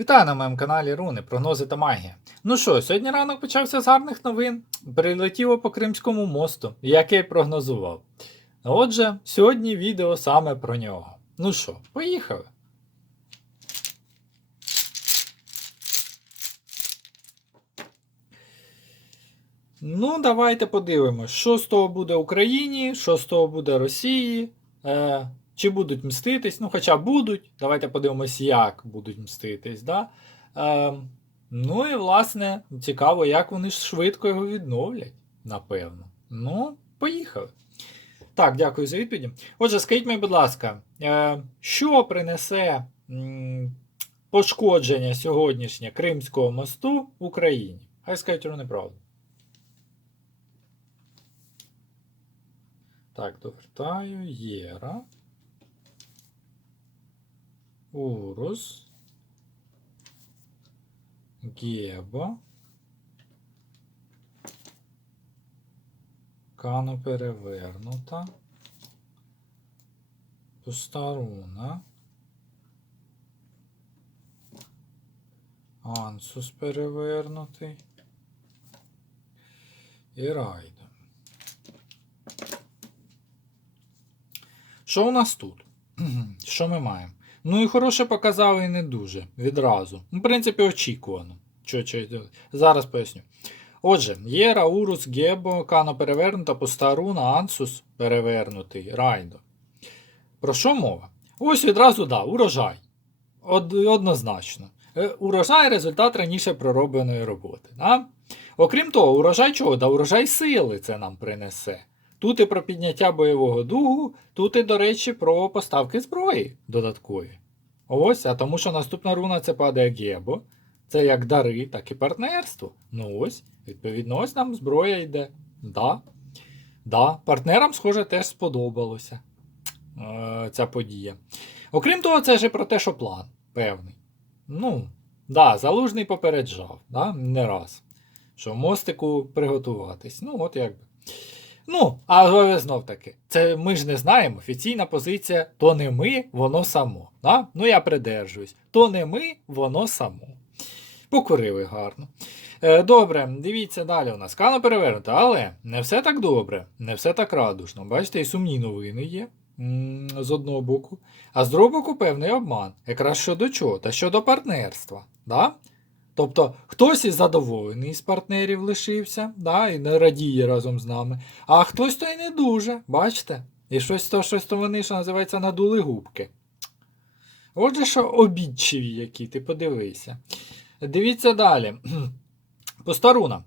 Вітаю на моєму каналі Руни, прогнози та магія. Ну що, сьогодні ранок почався з гарних новин. Прилетіло по Кримському мосту, як я й прогнозував. Отже, сьогодні відео саме про нього. Ну що, поїхали. Ну, давайте подивимось, що з того буде Україні, що з того буде Росії. Е, чи будуть мститись? Ну, хоча будуть. Давайте подивимось, як будуть мститись. Да? Е, ну і власне, цікаво, як вони швидко його відновлять, напевно. Ну, поїхали. Так, дякую за відповіді. Отже, скажіть мені, будь ласка, е, що принесе м, пошкодження сьогоднішнє Кримського мосту Україні? Хай скажуть вони правду. Так, довертаю. Єра. Урус. Геба. Кану перевернута. Пустаруна. Ансус перевернутий. І Райдо. Що у нас тут? Що ми маємо? Ну і хороше показали і не дуже. Відразу. Ну, в принципі, очікувано. Чо, чо, зараз поясню. Отже, Єра, Урус, Гебо, Кано перевернута, Постаруна, Ансус перевернутий, Райдо. Про що мова? Ось відразу да, урожай. Од, однозначно. Е, Урожай результат раніше проробленої роботи. Да? Окрім того, урожай чого? Да, урожай сили це нам принесе. Тут і про підняття бойового дугу, тут і, до речі, про поставки зброї додаткові. Ось, а тому що наступна руна це падає Гебо. Це як дари, так і партнерство. Ну ось, відповідно, ось нам зброя йде. Да. Да. Партнерам, схоже, теж сподобалося е, ця подія. Окрім того, це ж і про те, що план певний. Ну, да, залужний попереджав, да, не раз. Що мостику приготуватись. Ну, от якби. Ну, але знов таки, це ми ж не знаємо. Офіційна позиція то не ми, воно само. Да? Ну я придержуюсь. То не ми, воно само. Покурили гарно. Е, добре, дивіться далі у нас. Кано перевернута, але не все так добре, не все так радушно. Бачите, і сумні новини є з одного боку. А з другого боку, певний обман. Якраз щодо чого? Та щодо партнерства. Да? Тобто хтось із задоволений з партнерів лишився, да, і не радіє разом з нами, а хтось то й не дуже, бачите? І щось то, щось то вони, що називається, надули губки. Отже, що обідчиві які, ти подивися. Дивіться далі. Постаруна.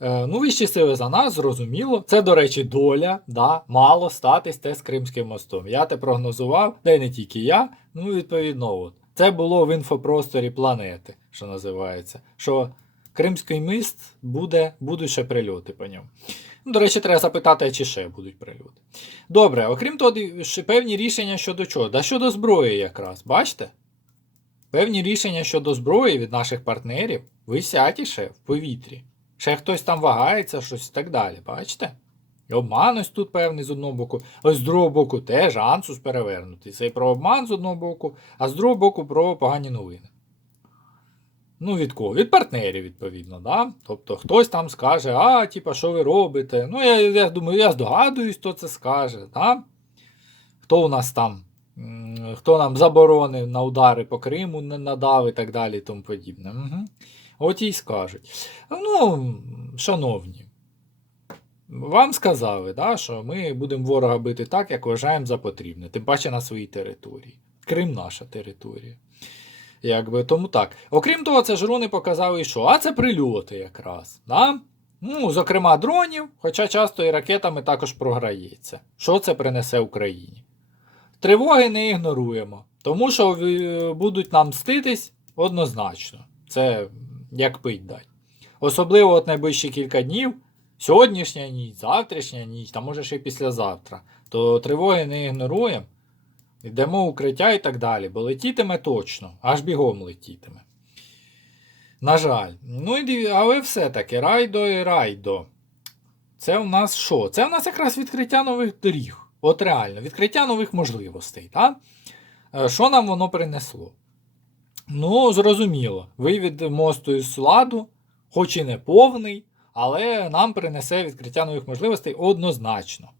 Е, ну, вищі сили за нас, зрозуміло. Це, до речі, доля, да, мало статись те з Кримським мостом. Я те прогнозував, де не тільки я, ну, відповідно, от. Це було в інфопросторі планети, що називається. Що Кримський міст буде, будуть ще прильоти по ньому. Ну, До речі, треба запитати, чи ще будуть прильоти. Добре, окрім того, ще певні рішення щодо чого? Да щодо зброї якраз, бачите? Певні рішення щодо зброї від наших партнерів висять іще в повітрі. Ще хтось там вагається, щось і так далі, бачите? І обман ось тут певний з одного боку, ось з другого боку теж ансус перевернутий. Це і про обман з одного боку, а з другого боку про погані новини. Ну, від кого? Від партнерів, відповідно. да? Тобто хтось там скаже, а, типа, що ви робите? Ну, я я думаю, я здогадуюсь, хто це скаже. Да? Хто у нас там, хто нам заборонив на удари по Криму не надав і так далі і тому подібне. Угу. От і скажуть. Ну, шановні, вам сказали, да, що ми будемо ворога бити так, як вважаємо за потрібне, тим паче на своїй території. Крим наша територія. Якби тому так. Окрім того, це ж показали, що а це прильоти якраз. Да? Ну, зокрема, дронів, хоча часто і ракетами також програється. Що це принесе Україні? Тривоги не ігноруємо, тому що е, будуть нам мститись однозначно. Це як пить дать. Особливо от найближчі кілька днів, сьогоднішня ніч, завтрашня ніч, та може ще й післязавтра, то тривоги не ігноруємо. Йдемо в укриття і так далі, бо летітиме точно, аж бігом летітиме. На жаль. Ну, але все-таки райдо і райдо. Це у нас що? Це у нас якраз відкриття нових доріг. От реально, відкриття нових можливостей. Так? Е, Що нам воно принесло? Ну, зрозуміло, вивід мосту із ладу, хоч і не повний, але нам принесе відкриття нових можливостей однозначно.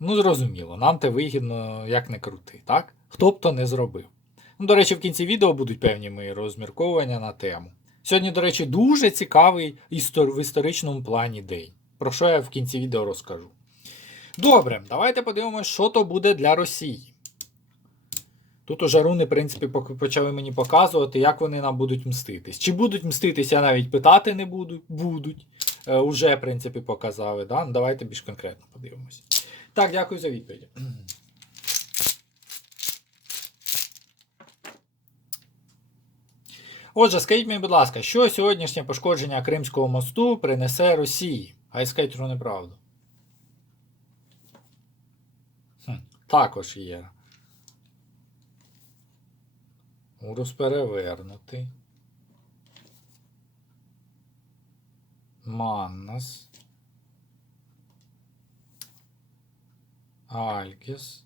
Ну, зрозуміло, нам те вигідно, як не крути, так? Хто б то не зробив. Ну, до речі, в кінці відео будуть певні мої розмірковування на тему. Сьогодні, до речі, дуже цікавий істор... в історичному плані день, про що я в кінці відео розкажу. Добре, давайте подивимося, що то буде для Росії. Тут уже руни, в принципі, почали мені показувати, як вони нам будуть мститись. Чи будуть мститись, я навіть питати не буду. Будуть. Е, уже, в принципі, показали. Да? Ну, Давайте більш конкретно подивимося. Так, дякую за відповідь. Отже, скажіть мені, будь ласка, що сьогоднішнє пошкодження Кримського мосту принесе Росії? Хай скажуть про неправду. Хм, також є. Урус перевернутий. Маннас. Алькіс.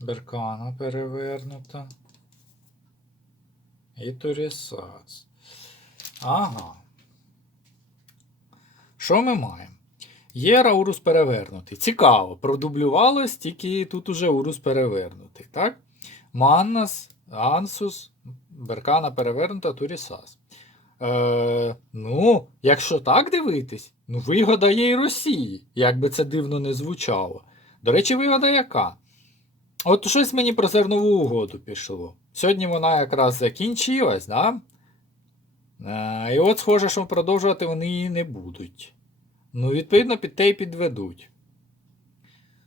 Беркана перевернута. І Турісац. Ага. Що ми маємо? Є Раурус перевернутий. Цікаво, продублювалось, тільки тут уже Урус перевернутий, так? Маннас, Ансус, Беркана перевернута, Турісас. Е, ну, якщо так дивитись, ну вигода є і Росії, як би це дивно не звучало. До речі, вигода яка? От щось мені про зернову угоду пішло. Сьогодні вона якраз закінчилась, да? Е, і от схоже, що продовжувати вони її не будуть. Ну, відповідно, під те й підведуть.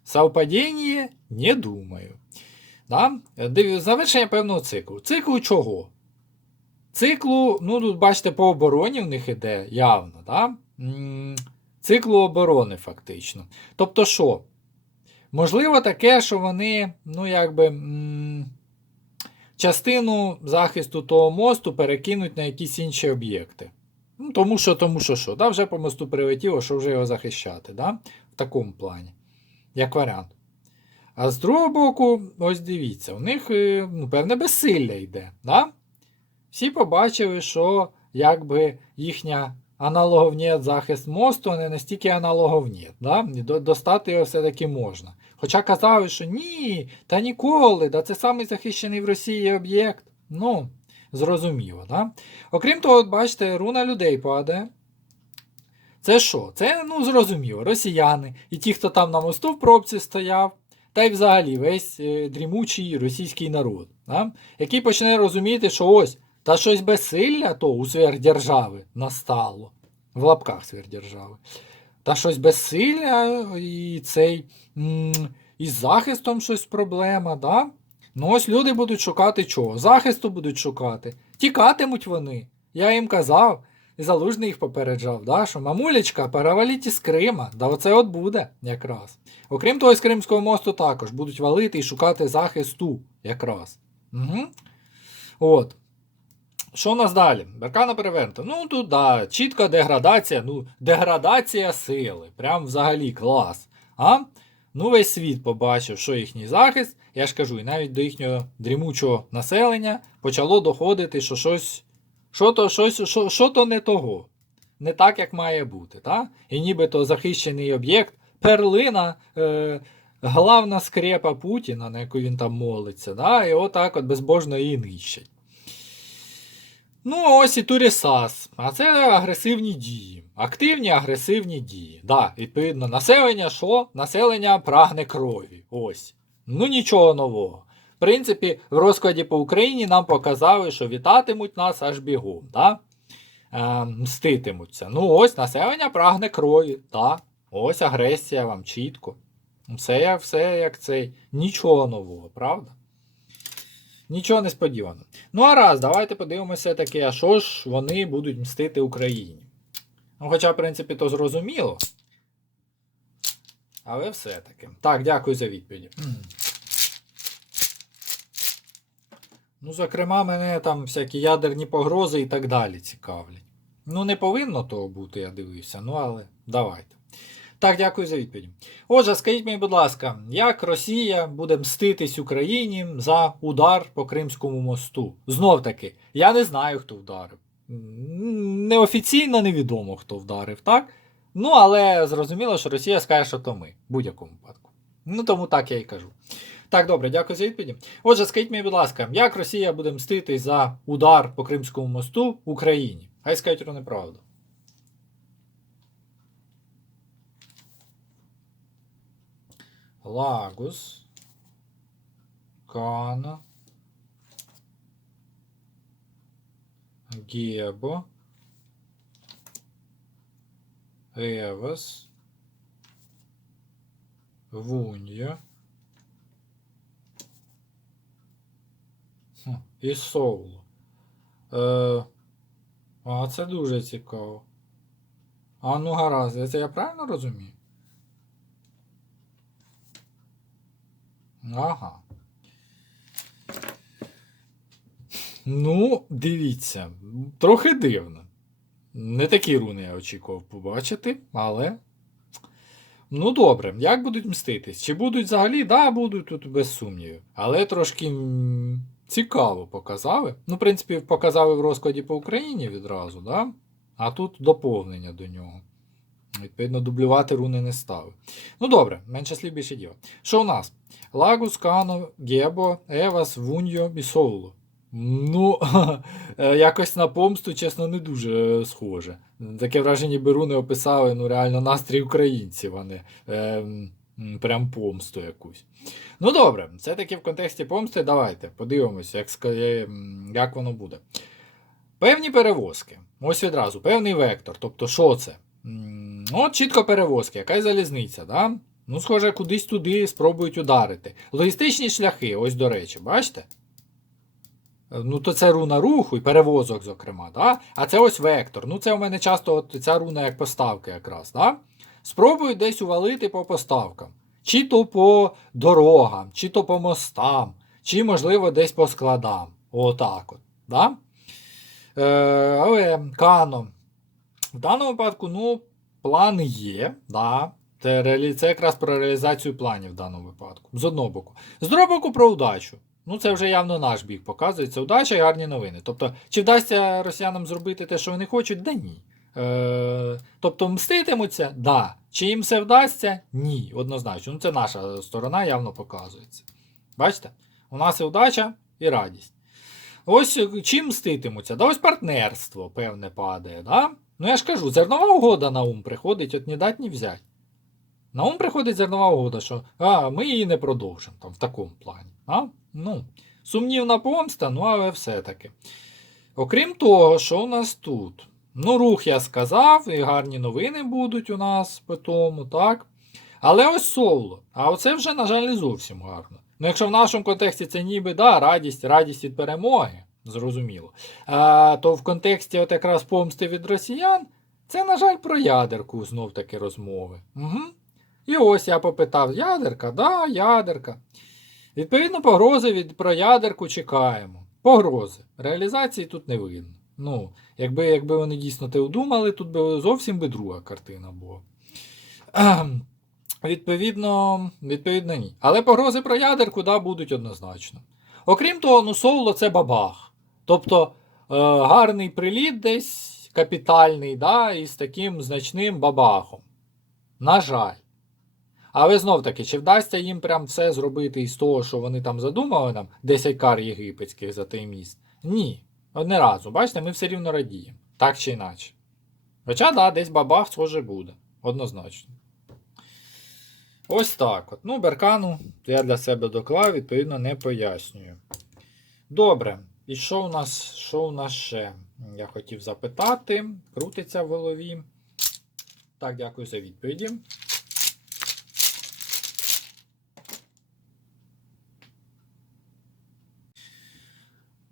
Совпадіння? Не думаю. Да? Завершення певного циклу. Циклу чого? Циклу, ну тут бачите, по обороні в них іде явно, да? Циклу оборони, фактично. Тобто що? Можливо, таке, що вони, ну, якби. Частину захисту того мосту перекинуть на якісь інші об'єкти. Ну, тому що, тому що що, да, вже по мосту прилетіло, що вже його захищати, да? в такому плані, як варіант. А з другого боку, ось дивіться, у них е, ну, певне безсилля йде. Да? Всі побачили, що якби їхня аналоговнєт захист мосту не настільки аналоговнєт. Да? Достати його все-таки можна. Хоча казали, що ні, та ніколи, да це самий захищений в Росії об'єкт. Ну, зрозуміло, да? Окрім того, бачите, руна людей падає. Це що? Це, ну, зрозуміло, росіяни і ті, хто там на мосту в пробці стояв, та й взагалі весь е, дрімучий російський народ, да? який почне розуміти, що ось та щось безсилля то у сверхдержави настало. В лапках сверхдержави. Та щось безсилля і цей. із захистом щось проблема, да? Ну ось люди будуть шукати чого? Захисту будуть шукати. Тікатимуть вони. Я їм казав, і залужний їх попереджав, да, що мамулечка, переваліть із Крима. Да оце от буде якраз. Окрім того, з Кримського мосту також будуть валити і шукати захисту якраз. Угу. От. Що у нас далі? Беркана перевернута. Ну тут да, чітка деградація, ну, деградація сили. Прям взагалі клас. А? Ну, весь світ побачив, що їхній захист, я ж кажу, і навіть до їхнього дрімучого населення почало доходити, що щось, що то, щось, що, що то не того. Не так, як має бути. Та? І нібито захищений об'єкт, перлина, е, главна скрепа Путіна, на яку він там молиться, да? і отак от безбожно її нищать. Ну, ось і Турісас. А це агресивні дії. Активні агресивні дії. Да, відповідно, населення що? Населення прагне крові. Ось. Ну нічого нового. В принципі, в розкладі по Україні нам показали, що вітатимуть нас аж бігом. Да? Е, мститимуться. Ну, ось населення прагне крові. Да. Ось агресія вам чітко. Все все як цей. Нічого нового, правда? Нічого несподіваного. Ну а раз, давайте подивимося таки, а що ж вони будуть мстити Україні. Ну, хоча, в принципі, то зрозуміло. Але все-таки. Так, дякую за відповіді. Ну, зокрема, мене там всякі ядерні погрози і так далі цікавлять. Ну, не повинно того бути, я дивився, ну але давайте. Так, дякую за відповідь. Отже, скажіть мені, будь ласка, як Росія буде мститись Україні за удар по Кримському мосту? Знов таки, я не знаю, хто вдарив. Неофіційно невідомо, хто вдарив, так? Ну, але зрозуміло, що Росія скаже, що то ми, в будь-якому випадку. Ну, тому так я і кажу. Так, добре, дякую за відповіді. Отже, скажіть мені, будь ласка, як Росія буде мститись за удар по Кримському мосту в Україні? Хай скажуть про неправду. Лагус, Кана, Гебо, Евас, Вунья і Соуло. Е, а це дуже цікаво. А ну гаразд, це я правильно розумію? Ага. Ну, дивіться, трохи дивно. Не такі руни я очікував побачити, але. Ну, добре, як будуть мститись? Чи будуть взагалі? Да, будуть тут без сумнівів. Але трошки цікаво показали. Ну, в принципі, показали в розкладі по Україні відразу, да? а тут доповнення до нього. Відповідно, дублювати руни не стали. Ну добре, менше слів більше діла. Що у нас? Лагус, Кано, Гебо, Евас, Вуньо і Соуло. Ну, е, якось на помсту, чесно, не дуже е, схоже. Таке враження, ніби руни описали ну, реально настрій українців, а не е, прям помсту якусь. Ну добре, це таки в контексті помсти. Давайте подивимося, як, е, як воно буде. Певні перевозки. Ось відразу, певний вектор. Тобто, що це? От чітко перевозки, якась залізниця, да? Ну, схоже, кудись туди спробують ударити. Логістичні шляхи, ось до речі, бачите? Е, Ну, то це руна руху і перевозок, зокрема, да? а це ось вектор. Ну, це у мене часто от ця руна як поставка якраз. Да? Спробують десь увалити по поставкам. Чи то по дорогам, чи то по мостам, чи, можливо, десь по складам. Отак от. Да? Е, але Кано. В даному випадку, ну, план є, да. Це, якраз про реалізацію планів в даному випадку. З одного боку. З другого боку, про удачу. Ну, це вже явно наш бік показує. Це удача і гарні новини. Тобто, чи вдасться росіянам зробити те, що вони хочуть? Да ні. Е, тобто, мститимуться? Да. Чи їм все вдасться? Ні. Однозначно. Ну, це наша сторона явно показується. Бачите? У нас і удача, і радість. Ось е, чим мститимуться? Да ось партнерство, певне, падає. Да? Ну я ж кажу, зернова угода на ум приходить, от не дать, ні взять. На ум приходить зернова угода, що а, ми її не продовжимо там, в такому плані. А? Ну, сумнівна помста, ну але все-таки. Окрім того, що у нас тут? Ну, рух я сказав, і гарні новини будуть у нас по тому, так? Але ось соло. А оце вже, на жаль, не зовсім гарно. Ну, якщо в нашому контексті це ніби да, радість, радість від перемоги, зрозуміло. А, то в контексті от якраз помсти від росіян, це, на жаль, про ядерку знов таки розмови. Угу. І ось я попитав: ядерка? Да, ядерка. Відповідно, погрози від про ядерку чекаємо. Погрози. Реалізації тут не видно. Ну, якби, якби вони дійсно те удумали, тут би зовсім би друга картина була. Відповідно, відповідно, ні. Але погрози про ядерку да, будуть однозначно. Окрім того, ну соло це бабах. Тобто е, гарний приліт десь капітальний, да, із таким значним бабахом. На жаль. Але знов таки, чи вдасться їм прям все зробити із того, що вони там задумали нам, 10 кар єгипетських за той міст? Ні. Одне разу. Бачите, ми все рівно радіємо. Так чи інакше. Хоча, да, десь бабах схоже буде. Однозначно. Ось так от. Ну, беркану я для себе доклав, відповідно, не пояснюю. Добре. І що у нас що у нас ще? Я хотів запитати. Крутиться в голові. Так, дякую за відповіді.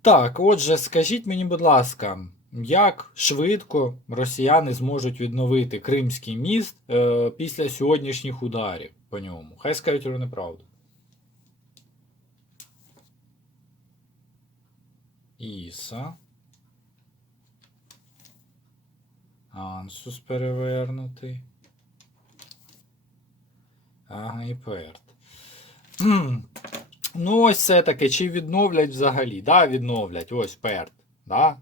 Так, отже, скажіть мені, будь ласка, як швидко росіяни зможуть відновити Кримський міст е, після сьогоднішніх ударів по ньому? Хай скажуть вони правду. Іса. Ансус перевернутий. Ага, і Перт. Ну, ось все-таки, чи відновлять взагалі? Да, відновлять. Ось Перт. Да?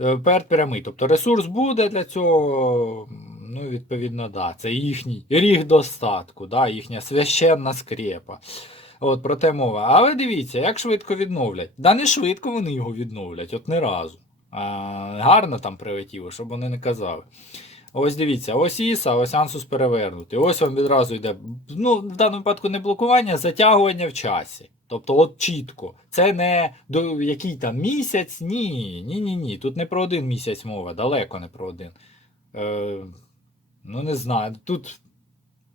Е, Перт прямий. Тобто ресурс буде для цього. Ну, відповідно, да. Це їхній ріг достатку, да, їхня священна скрепа. От про те мова. Але дивіться, як швидко відновлять. Да не швидко вони його відновлять, от не разу. А, гарно там прилетіло, щоб вони не казали. Ось дивіться, ось Іса, ось Ансус перевернутий. Ось вам відразу йде. Ну, в даному випадку не блокування, а затягування в часі. Тобто, от чітко. Це не до який там місяць. Ні, ні, ні, ні. Тут не про один місяць мова, далеко не про один. Е, ну, не знаю. Тут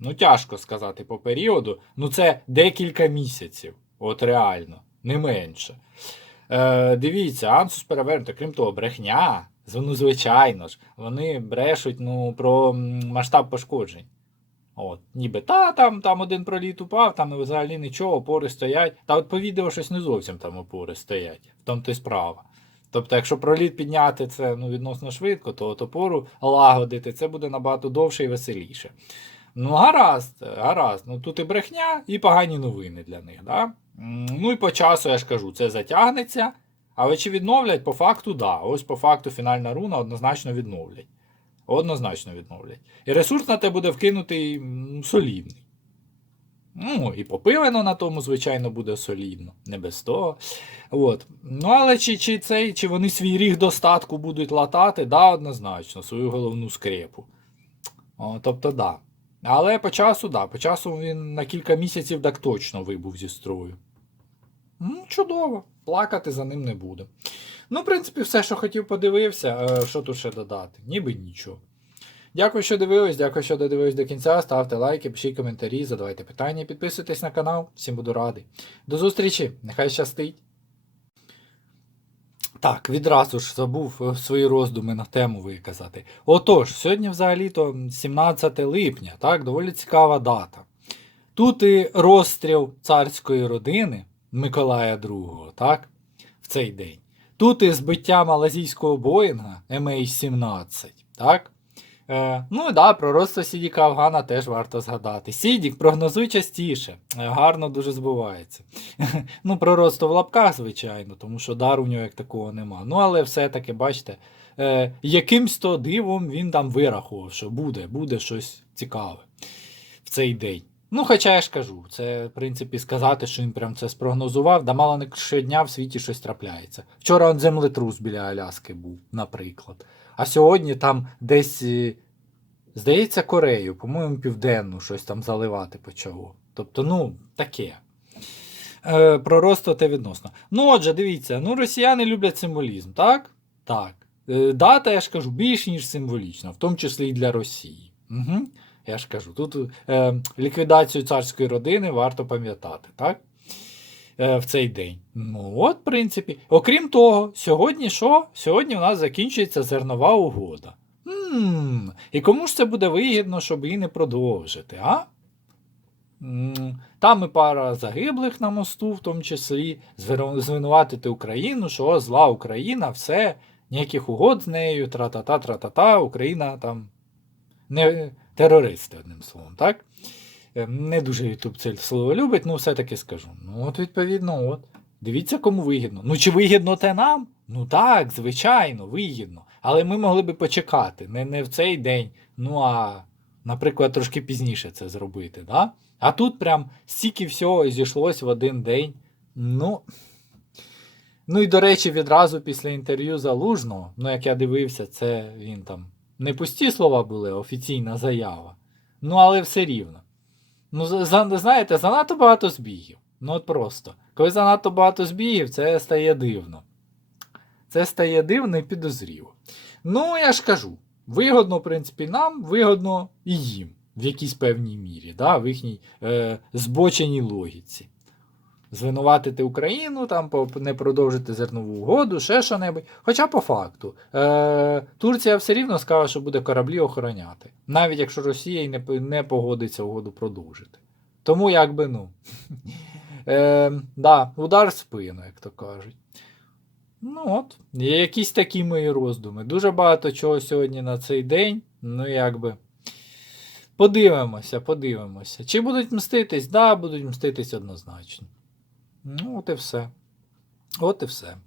ну, тяжко сказати по періоду. Ну, це декілька місяців. От реально, не менше. Е, дивіться, Ансус перевернути, крім того, брехня. Ну, звичайно ж, вони брешуть ну, про масштаб пошкоджень. От, ніби та там, там один проліт упав, там взагалі нічого, опори стоять. Та от по відео щось не зовсім там опори стоять, в тому то й справа. Тобто, якщо проліт підняти це ну, відносно швидко, то от опору лагодити це буде набагато довше і веселіше. Ну, гаразд, гаразд. Ну тут і брехня, і погані новини для них. Да? Ну і по часу я ж кажу, це затягнеться. Але чи відновлять? По факту, да. Ось по факту фінальна руна однозначно відновлять. Однозначно відновлять. І ресурс на те буде вкинутий солідний. Ну, і попилено на тому, звичайно, буде солідно, не без того. От. Ну, але чи, чи, цей, чи вони свій ріг достатку будуть латати, да, однозначно, свою головну скрепу. О, тобто, да. Але по часу, да, по часу він на кілька місяців так точно вибув зі строю. Ну, чудово, плакати за ним не буде. Ну, в принципі, все, що хотів, подивився. Е, Що тут ще додати? Ніби нічого. Дякую, що дивились, дякую, що додивились до кінця. Ставте лайки, пишіть коментарі, задавайте питання, підписуйтесь на канал. Всім буду радий. До зустрічі, нехай щастить. Так, відразу ж забув е, свої роздуми на тему виказати. Отож, сьогодні взагалі-то 17 липня, так, доволі цікава дата. Тут і розстріл царської родини Миколая II, так, в цей день. Тут і збиття малазійського Боїнга MH17, так. Е, ну і да, про росту Сідіка Афгана теж варто згадати. Сідік прогнозуй частіше, е, гарно дуже збувається. ну, про росту в лапках, звичайно, тому що дару у нього як такого нема. Ну, але все-таки, бачите, е, якимсь то дивом він там вирахував, що буде, буде щось цікаве в цей день. Ну, хоча я ж кажу, це, в принципі, сказати, що він прям це спрогнозував, да мало не щодня в світі щось трапляється. Вчора он землетрус біля Аляски був, наприклад. А сьогодні там десь, е, здається, Корею, по-моєму, південну щось там заливати почало. Тобто, ну, таке. Е, про росту те відносно. Ну, отже, дивіться, ну, росіяни люблять символізм, так? Так. Е, дата, я ж кажу, більш ніж символічна, в тому числі і для Росії. Угу. Я ж кажу, тут е, ліквідацію царської родини варто пам'ятати, так? Е, в цей день. Ну, от, в принципі. Окрім того, сьогодні що? Сьогодні у нас закінчується зернова угода. м І кому ж це буде вигідно, щоб її не продовжити, а? Там і пара загиблих на мосту, в тому числі, звинуватити Україну, що зла Україна, все, ніяких угод з нею, тра-та-та, тра-та-та, Україна там не терористи, одним словом, так? Е, Не дуже Ютуб це слово любить, ну все-таки скажу. Ну, от, відповідно, от. Дивіться, кому вигідно. Ну, чи вигідно те нам? Ну так, звичайно, вигідно. Але ми могли би почекати. Не, не в цей день, ну а, наприклад, трошки пізніше це зробити. Да? А тут прям стільки всього зійшлось в один день. Ну. Ну і до речі, відразу після інтерв'ю Залужного, ну як я дивився, це він там не пусті слова були, офіційна заява. Ну, але все рівно. Ну, за, знаєте, занадто багато збігів. Ну от просто. Коли занадто багато збігів, це стає дивно. Це стає дивно і підозріло. Ну, я ж кажу, вигодно, в принципі, нам, вигодно і їм в якійсь певній мірі, да, в їхній е, збоченій логіці. Звинуватити Україну, там не продовжити зернову угоду, ще що-небудь. Хоча по факту, е, Турція все рівно скаже, що буде кораблі охороняти, навіть якщо Росія й не, не погодиться угоду продовжити. Тому якби ну. Е, да, удар в спину, як то кажуть. Ну от, якісь такі мої роздуми. Дуже багато чого сьогодні на цей день. Ну, якби. Подивимося, подивимося. Чи будуть мститись? Да, будуть мститись однозначно. Ну, от і все. От і все.